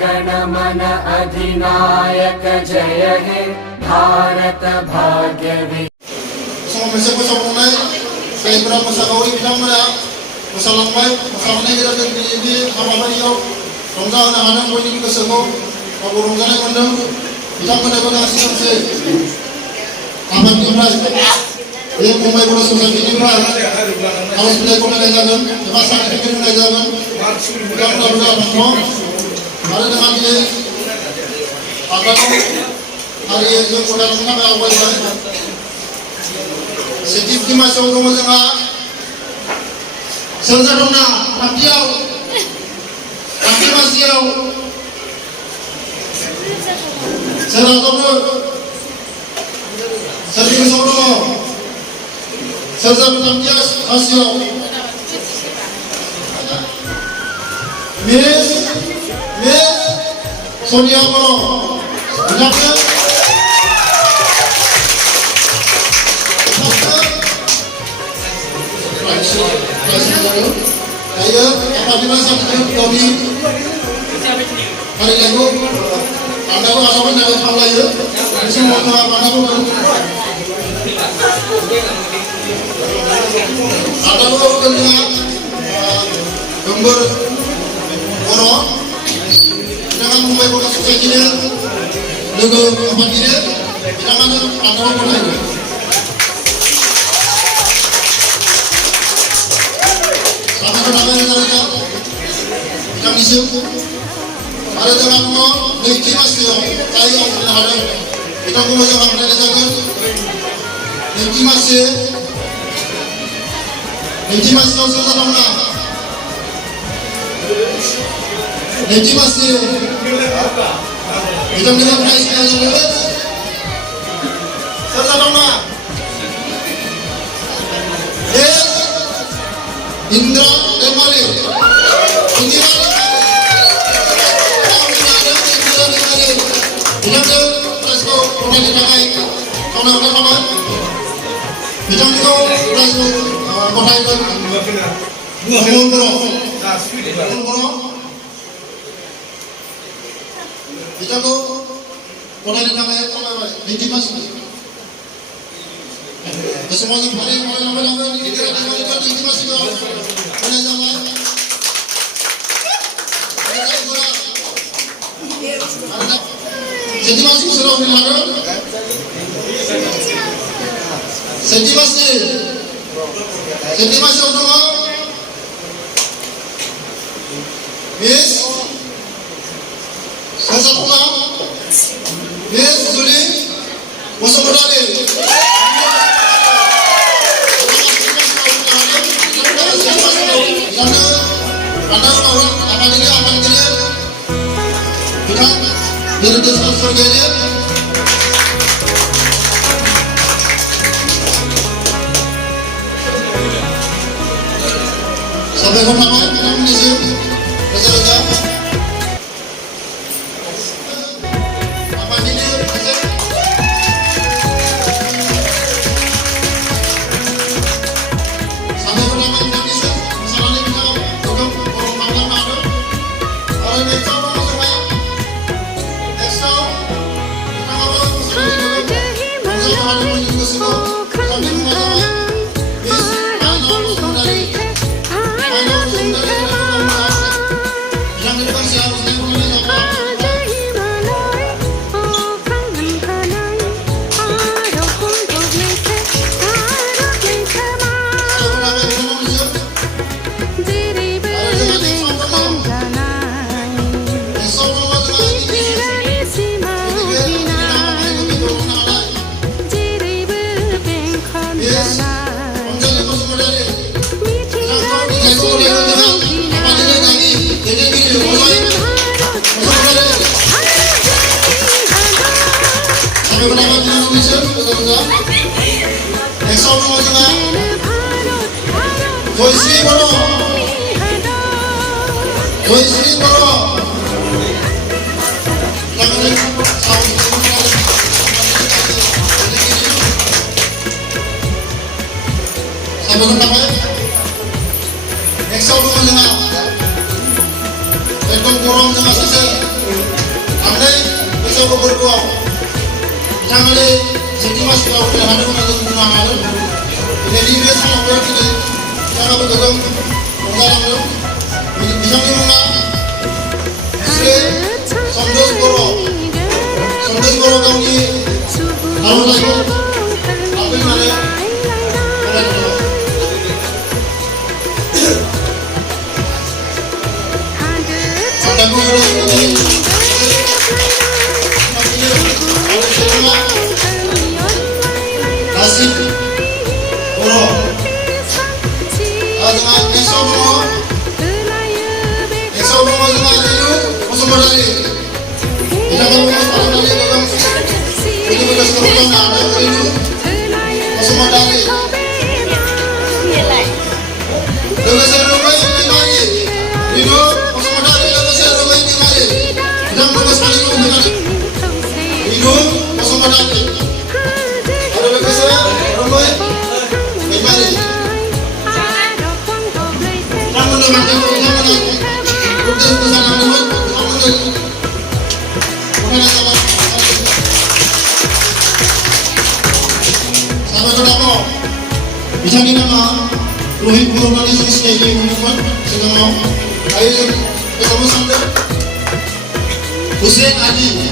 गण मन अधिनायक जय हे भारत भाग्य मोसानाय जायफोरा मोसाखावरि बिथांमोना मोसालांबाय मोसानायनि गेजेरजों दिनैनि हाबाफारियाव रंजाहोनो हादों बयनिबो गोसोखौ गावबो रंजानाय मोन्दों बिथांमोननोबो गांसे गांसे आफादनिफ्राय बे मुम्बाइ बर' ससाइटिनिफ्राय आर'ज बिलाइखौ होनाय जागोन एबा सार्टिफिकेट होनाय जागोन बिथांमोनाबो जानांगौ आरो जोंहा दिनै आफादखौ फारियै जों गथायनो थाखाय आवगायबाय सेथि मासियाव दङ जोंहा सेरजा दंना थामथि मासियाव सेरजाखौनो सोरनि गोसोआव दङ सेरजा थामथि मासियाव मिस सनिया बर' बिथांनो दायो आफादनिफ्राय सार्टिफिकेट गावनि फारिलाइखौ बान्थाखौ आजावनो थाखाय खावलायो बे समाव जोंहा बान्थाखौ होगोन जोंहा गोमबोर बर' बिथाङा मुम्बाइ बर' ससाइटिनि लोगो आफादगिरि बिथाङानो बान्थाखौ गथायो बिथांनिसिम आरो जोंहा दङ नैथि मासियाव जाय आवग्रिनो हादों बिथांखौबो जों बान्थायनाय जागोन नैथि मासियाव सोरजा दंना नैथि मासियाव बिथांनिबो प्राइज होनाय जागोन सोरजा दंना Indra Demare बिथांनो प्राइजखौ गथायनो थाखाय खावलायहरनाय थाबाय बिथांखौ प्राइजखौ गथायगोन कमल बर' बिथांखौ गथायनो थाखाय खावलायबाय नैथि मासिनि बे समाव जों फारि फरायलांबाय थागोन गिदिर नैथि मासियाव होनाय जाबाय सेथि मासिखौ सोर आवग्रिनो हादों सेथि मासियाव दङ मिस सासाखला मिस जुलि बसुमतारी साबायखर थाबाय बिथांमोननिसिम रोजा रोजा आफादगिरि साबायखर थाबाय बिथांनिसिम मोसानानै बिथाङा गोबां बर' बांलांनो हादों आरो नेक्स्टआव दङ जोंहा नेक्स्टआव बिथाङाबो मोसानानै रंजानो हादों बयनिबो गोसोखौ बिथांनि मुङा जाबाय मिस आइना बसुमतारी Joyce Boro साबायखर थाबाय नेक्स्टआव दङ जोंहा एकदम गरम जोंहा सासे Kalau berdoa, jangan le, jadi masuk kau tidak ada mana tu mana ada. Jadi dia sama berarti le, jangan berdoa, berdoa le. Bisa ni mana? Sile, samdos boro kau ni, kalau lagi, apa yang ada? Ada guru ni. Nasib Boro Dengan esok semua itu Masuk berdali Kita akan masuk berdali Ini bekas kerulang ada itu Masuk berdali Dengan serumah ini lagi Itu masuk berdali dengan serumah ini lagi Dan bekas kali itu Itu masuk berdali Bisa dinama Rohit Purwani Stage Movement Sedang ayo ketemu sama Hussein Ali.